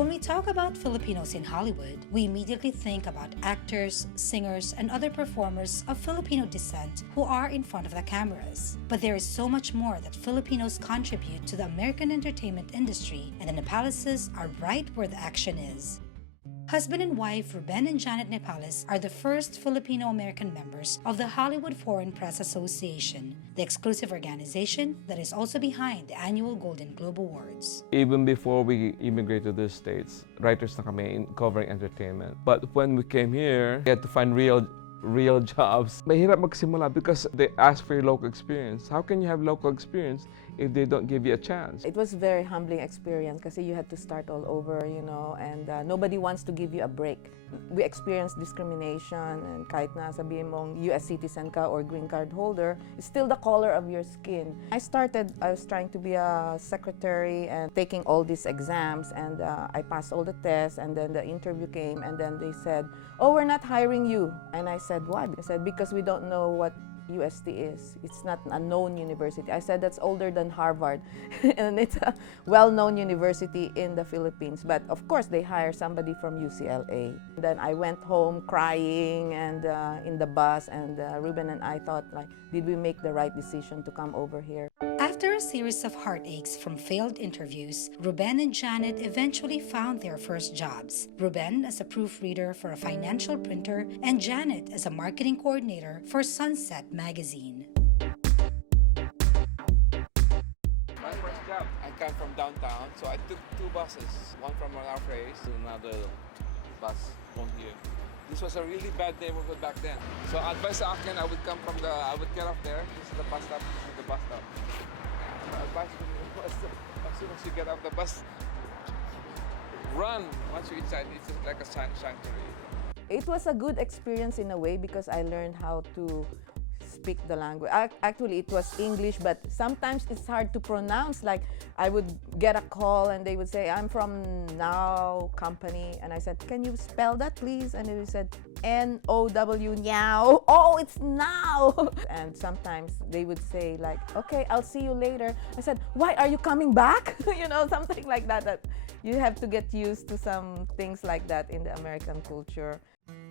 When we talk about Filipinos in Hollywood, we immediately think about actors, singers, and other performers of Filipino descent who are in front of the cameras. But there is so much more that Filipinos contribute to the American entertainment industry, and the Nepaleses are right where the action is. Husband and wife Ruben and Janet Nepales are the first Filipino-American members of the Hollywood Foreign Press Association, the exclusive organization that is also behind the annual Golden Globe Awards. Even before we immigrated to the States, writers na kami in covering entertainment. But when we came here, we had to find real jobs. Mahirap magsimula because they ask for your local experience. How can you have local experience if they don't give you a chance? It was a very humbling experience kasi you had to start all over, you know, and nobody wants to give you a break. We experienced discrimination, and kahit na sabihin mong US citizen ka or green card holder, it's still the color of your skin. I was trying to be a secretary and taking all these exams, and I passed all the tests, and then the interview came, and then they said, "Oh, we're not hiring you." And I said, "Why?" I said, "Because we don't know what UST is. It's not a known university." I said, "That's older than Harvard." And it's a well-known university in the Philippines. But of course, they hire somebody from UCLA. Then I went home crying and in the bus, and Ruben and I thought, like, did we make the right decision to come over here? After a series of heartaches from failed interviews, Ruben and Janet eventually found their first jobs. Ruben as a proofreader for a financial printer, and Janet as a marketing coordinator for Sunset magazine. My first job, I come from downtown, so I took 2 buses. One from our place, another bus from here. This was a really bad neighborhood back then. So advice sa akin, I would get off there. This is the bus stop, this is the bus stop. Advice was, as soon as you get off the bus, run. Once you're inside, it's like a sanctuary. It was a good experience in a way because I learned how to speak the language. Actually, it was English, but sometimes it's hard to pronounce. Like, I would get a call and they would say, "I'm from Now Company." And I said, "Can you spell that, please?" And they said, N-O-W, now. Oh, it's now. And sometimes they would say, like, "Okay, I'll see you later." I said, "Why are you coming back?" You know, something like that. That you have to get used to some things like that in the American culture.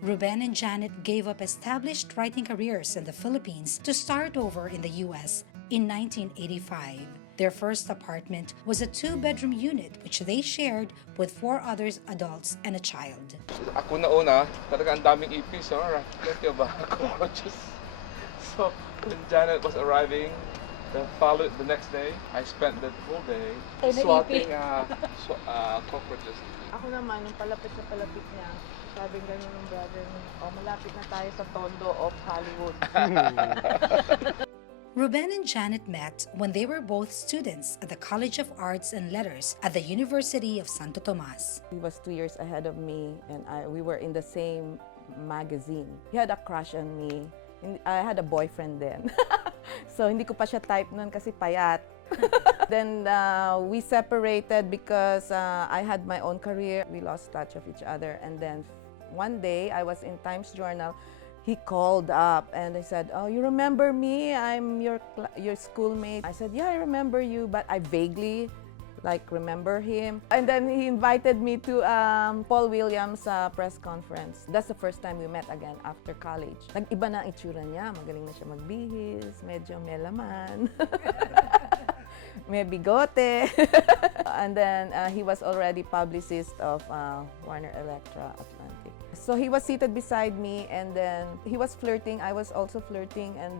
Ruben and Janet gave up established writing careers in the Philippines to start over in the US in 1985. Their first apartment was a 2-bedroom unit which they shared with 4 other adults and a child. Ako na una, talaga ang daming ipis, plenty of cockroaches. So when Janet was arriving, the next day, I spent the whole day swatting cockroaches. Ako naman, nung palapit niya, sabing gano'n ng brother niya, "Oh, malapit na tayo sa Tondo of Hollywood." Ruben and Janet met when they were both students at the College of Arts and Letters at the University of Santo Tomas. He was 2 years ahead of me, and we were in the same magazine. He had a crush on me. I had a boyfriend then. So hindi ko pa siya type nun kasi payat. Then we separated because I had my own career. We lost touch of each other. And then one day, I was in Times Journal. He called up and he said, "Oh, you remember me? I'm your schoolmate." I said, "Yeah, I remember you," but I vaguely remember him. And then he invited me to Paul Williams' press conference. That's the first time we met again after college. Nag-iba na ang itsura niya. Magaling na siya magbihis, medyo may laman. May bigote. And then he was already publicist of Warner Electra Atlantic. So he was seated beside me, and then he was flirting. I was also flirting, and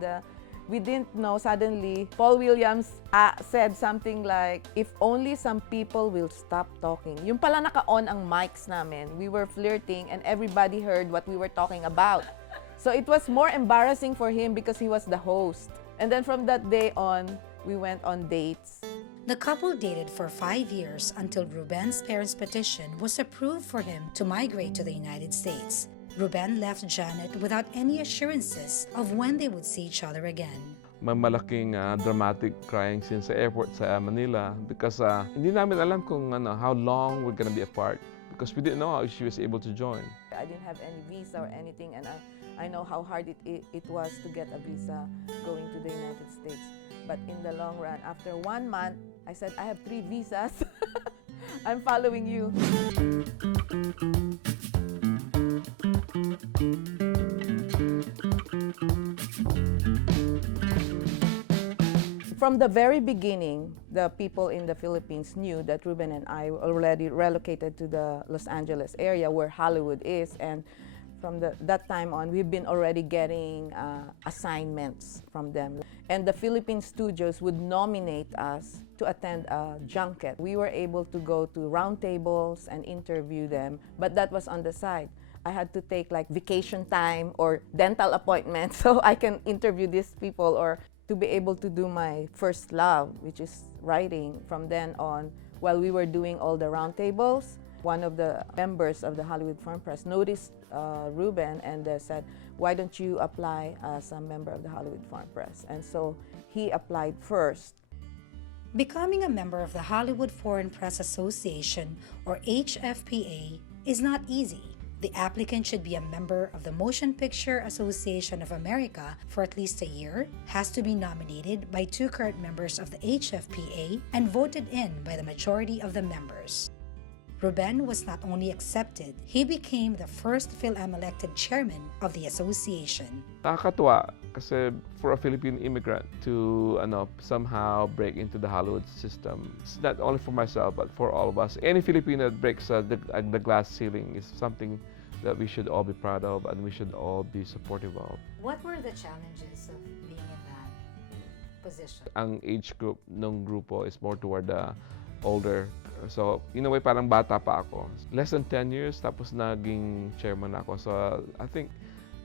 we didn't know. Suddenly, Paul Williams said something like, "If only some people will stop talking." Yung pala naka-on ang mics namin. We were flirting, and everybody heard what we were talking about. So it was more embarrassing for him because he was the host. And then from that day on, we went on dates. The couple dated for 5 years until Ruben's parents' petition was approved for him to migrate to the United States. Ruben left Janet without any assurances of when they would see each other again. May malaking dramatic crying scene sa airport sa Manila because hindi namin alam kung how long we're gonna be apart because we didn't know how she was able to join. I didn't have any visa or anything, and I know how hard it was to get a visa going to the United States. But in the long run, after 1 month, I said, "I have 3 visas." I'm following you. From the very beginning, the people in the Philippines knew that Ruben and I were already relocated to the Los Angeles area where Hollywood is, and from that time on, we've been already getting assignments from them. And the Philippine studios would nominate us to attend a junket. We were able to go to roundtables and interview them, but that was on the side. I had to take like vacation time or dental appointments so I can interview these people or to be able to do my first love, which is writing. From then on, while we were doing all the roundtables, one of the members of the Hollywood Foreign Press noticed Ruben and said, why don't you apply as a member of the Hollywood Foreign Press? And so he applied first. Becoming a member of the Hollywood Foreign Press Association, or HFPA, is not easy. The applicant should be a member of the Motion Picture Association of America for at least a year, has to be nominated by 2 current members of the HFPA, and voted in by the majority of the members. Ruben was not only accepted, he became the first Fil-Am elected chairman of the association. Nakakatuwa kasi for a Filipino immigrant to somehow break into the Hollywood system, it's not only for myself but for all of us. Any Filipino that breaks the glass ceiling is something that we should all be proud of and we should all be supportive of. What were the challenges of being in that position? Ang age group ng grupo is more toward the older. So, in a way, parang bata pa ako. Less than 10 years, tapos naging chairman ako. So, I think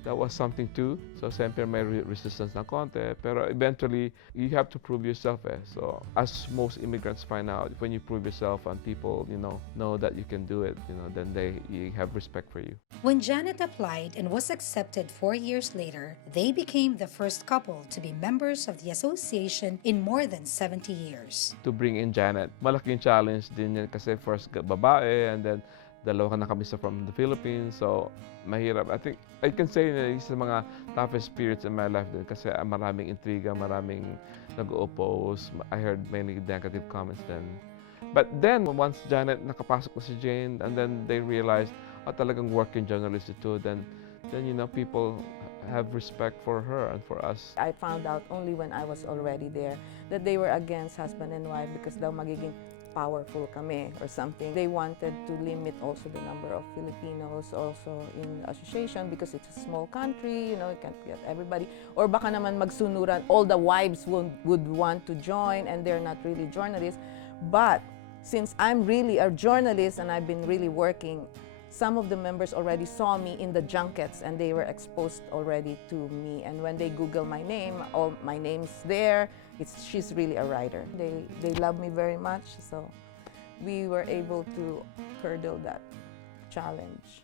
that was something too. So, siyempre may resistance na konti. Pero eventually, you have to prove yourself eh. So, as most immigrants find out, when you prove yourself and people, know that you can do it, then they have respect for you. When Janet applied and was accepted 4 years later, they became the first couple to be members of the association in more than 70 years. To bring in Janet, malaking challenge din yan kasi first babae and then dalawa na kami from the Philippines. So, mahirap. I think I can say na isa sa mga toughest periods in my life din kasi maraming intriga, maraming nag-oppose. I heard many negative comments then. But then, once Janet nakapasok na si Jane and then they realized, talagang working journalist ito, then people have respect for her and for us. I found out only when I was already there that they were against husband and wife because daw magiging powerful kami or something. They wanted to limit also the number of Filipinos also in the association because it's a small country, you can't get everybody. Or baka naman magsunuran, all the wives would want to join and they're not really journalists. But since I'm really a journalist and I've been really working, some of the members already saw me in the junkets and they were exposed already to me. And when they Google my name, all my name's there. She's really a writer. They love me very much, so we were able to hurdle that challenge.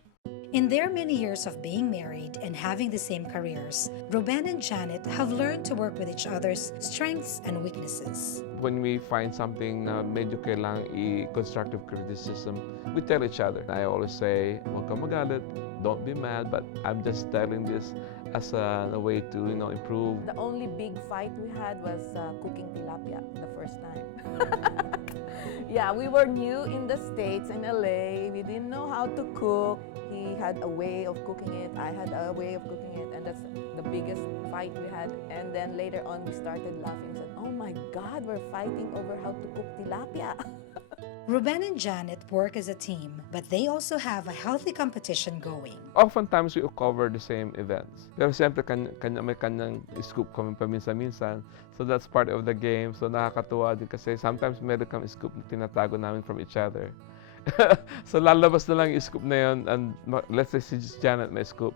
In their many years of being married and having the same careers, Ruben and Janet have learned to work with each other's strengths and weaknesses. When we find something na medyo kailangang constructive criticism, we tell each other. I always say, huwag ka magalit, don't be mad, but I'm just telling this as a way to improve. The only big fight we had was cooking tilapia the first time. Yeah, we were new in the States, in LA. We didn't know how to cook. He had a way of cooking it. I had a way of cooking it. And that's the biggest fight we had. And then later on, we started laughing and said, oh my God, we're fighting over how to cook tilapia. Ruben and Janet work as a team, but they also have a healthy competition going. Oftentimes, we cover the same events. Pero siyempre, may kanyang scoop kami paminsan-minsan. So that's part of the game. So nakakatuwa din kasi sometimes meron kami scoop na tinatago namin from each other. So lalabas na lang yung scoop na yun and let's say si Janet may scoop.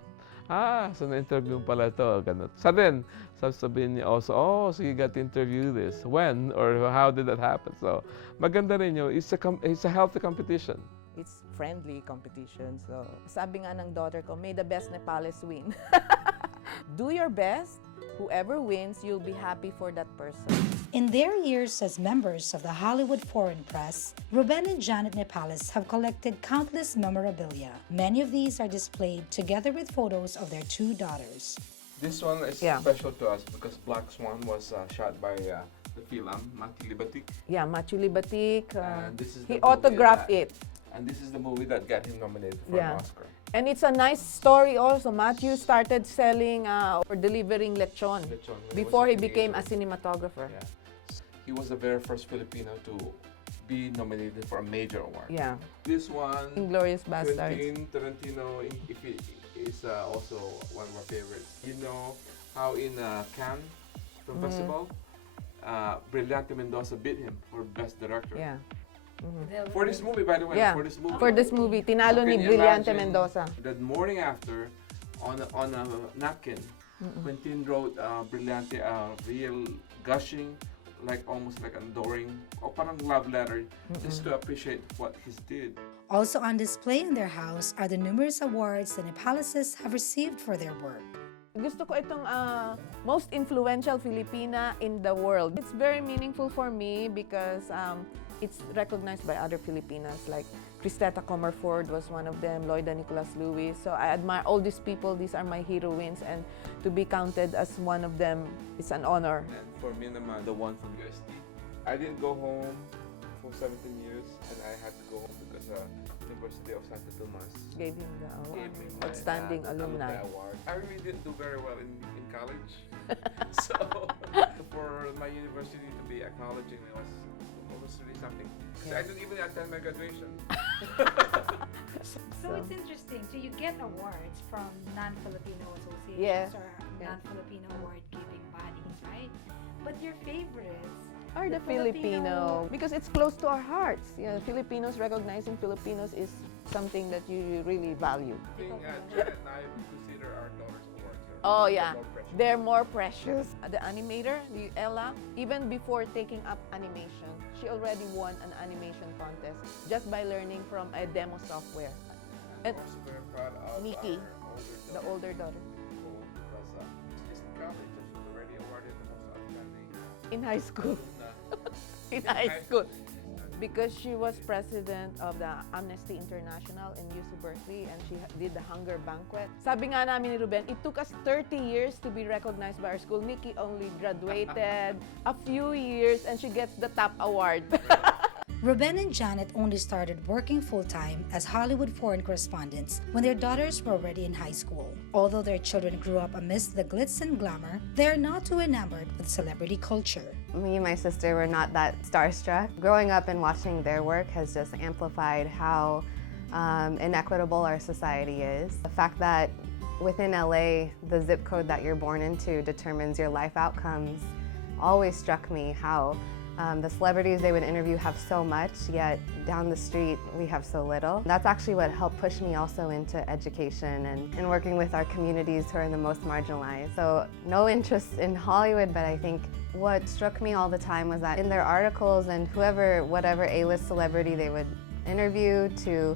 So na-interview pala ito, ganun. Sabihin niya also, so you got to interview this. When or how did that happen? So maganda rin yun. It's a healthy competition. It's friendly competition. So sabi nga ng daughter ko, may the best Nepales win. Do your best. Whoever wins, you'll be happy for that person. In their years as members of the Hollywood Foreign Press, Ruben and Janet Nepales have collected countless memorabilia. Many of these are displayed together with photos of their 2 daughters. This one is Yeah. special to us because Black Swan was shot by the Fil-Am Matilibatik. Yeah, Machuli Batik. And this is the He movie autographed that- it. And this is the movie that got him nominated for Yeah. an Oscar. And it's a nice story also. Matthew started selling or delivering lechon Lechon when he before was he a became a teenager. cinematographer. Yeah. He was the very first Filipino to be nominated for a major award. Yeah. This one, Inglourious Bastards. Quentin Tarantino, if it is also one of our favorites. You know how in Cannes Film Festival, Brillante Mendoza beat him for Best Director. Yeah. For this movie, by the way, Yeah. for this movie. For this movie, tinalo Can ni you Brillante imagine Mendoza. The morning after, on a napkin, Quentin wrote Brillante a real gushing, like almost like adoring, or parang love letter, just to appreciate what he did. Also on display in their house are the numerous awards the Nepaleses have received for their work. Gusto ko itong most influential Filipina in the world. It's very meaningful for me because it's recognized by other Filipinas like Cristeta Comerford was one of them, Loida Nicolas Lewis. So I admire all these people. These are my heroines, and to be counted as one of them is an honor. And for me naman, the one from UST. I didn't go home for 17 years, and I had to go home because University of Santo Tomas Gave him the award. gave me my Outstanding alumni. award. I really didn't do very well in college. So for my university to be acknowledging me was really something. 'Cause I didn't even attend my graduation. So it's interesting. So you get awards from non-Filipino associations Yeah. or Yeah. non-Filipino award-giving bodies, right? But your favorites Are the Filipino, because it's close to our hearts. Yeah, Filipinos, recognizing Filipinos is something that you really value. I think Janet and I consider our daughters awards. Oh yeah, more precious. they're more precious. The animator, the Ella, even before taking up animation, she already won an animation contest just by learning from a demo software. I'm And also very proud of Nikki, our the older daughter, Nicole, because she's in college and she's already awarded the most outstanding in high school. alumna. In high school. Because she was president of the Amnesty International in UC Berkeley and she did the hunger banquet. Sabi nga namin ni Ruben, it took us 30 years to be recognized by our school. Nikki only graduated a few years and she gets the top award. Ruben and Janet only started working full-time as Hollywood foreign correspondents when their daughters were already in high school. Although their children grew up amidst the glitz and glamour, they are not too enamored with celebrity culture. Me and my sister were not that starstruck. Growing up and watching their work has just amplified how inequitable our society is. The fact that within LA, the zip code that you're born into determines your life outcomes always struck me how the celebrities they would interview have so much, yet down the street we have so little. That's actually what helped push me also into education and working with our communities who are the most marginalized. So no interest in Hollywood, but I think what struck me all the time was that in their articles and whatever A-list celebrity they would interview to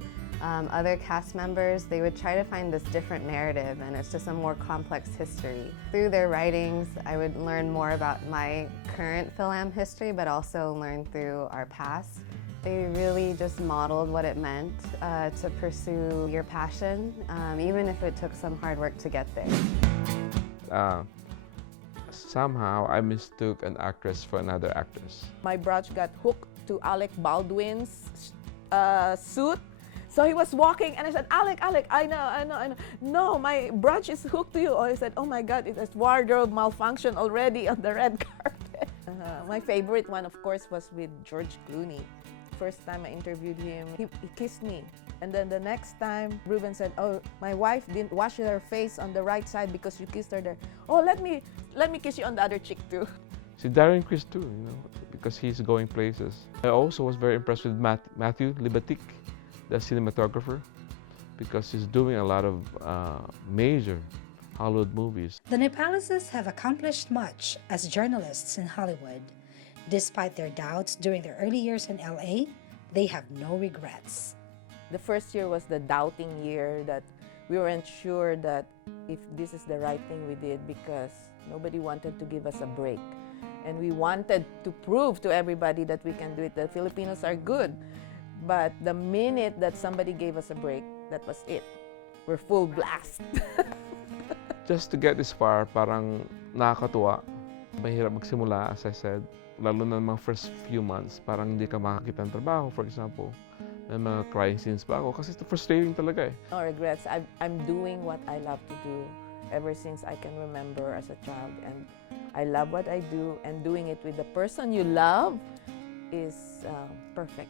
other cast members, they would try to find this different narrative, and it's just a more complex history. Through their writings, I would learn more about my current Fil-Am history, but also learn through our past. They really just modeled what it meant to pursue your passion, even if it took some hard work to get there. Somehow I mistook an actress for another actress. My brother got hooked to Alec Baldwin's suit. So he was walking and I said, Alec, I know. No, my brother is hooked to you. Oh, he said, oh my God, it's wardrobe malfunction already on the red carpet. My favorite one, of course, was with George Clooney. First time I interviewed him, he kissed me. And then the next time, Ruben said, oh, my wife didn't wash her face on the right side because you kissed her there. Oh, let me kiss you on the other cheek too. See, Darren Criss too, because he's going places. I also was very impressed with Matthew Libatic, the cinematographer, because he's doing a lot of major Hollywood movies. The Nepaleses have accomplished much as journalists in Hollywood. Despite their doubts during their early years in LA, they have no regrets. The first year was the doubting year that we weren't sure that if this is the right thing we did because nobody wanted to give us a break. And we wanted to prove to everybody that we can do it, that Filipinos are good. But the minute that somebody gave us a break, that was it. We're full blast. Just to get this far, parang nakakatuwa. Mahirap magsimula, as I said. Lalo na mga first few months, parang hindi ka makakita ng trabaho, for example. May mga crying scenes pa ako kasi it's frustrating talaga eh. No regrets. I'm doing what I love to do ever since I can remember as a child. And I love what I do, and doing it with the person you love is perfect.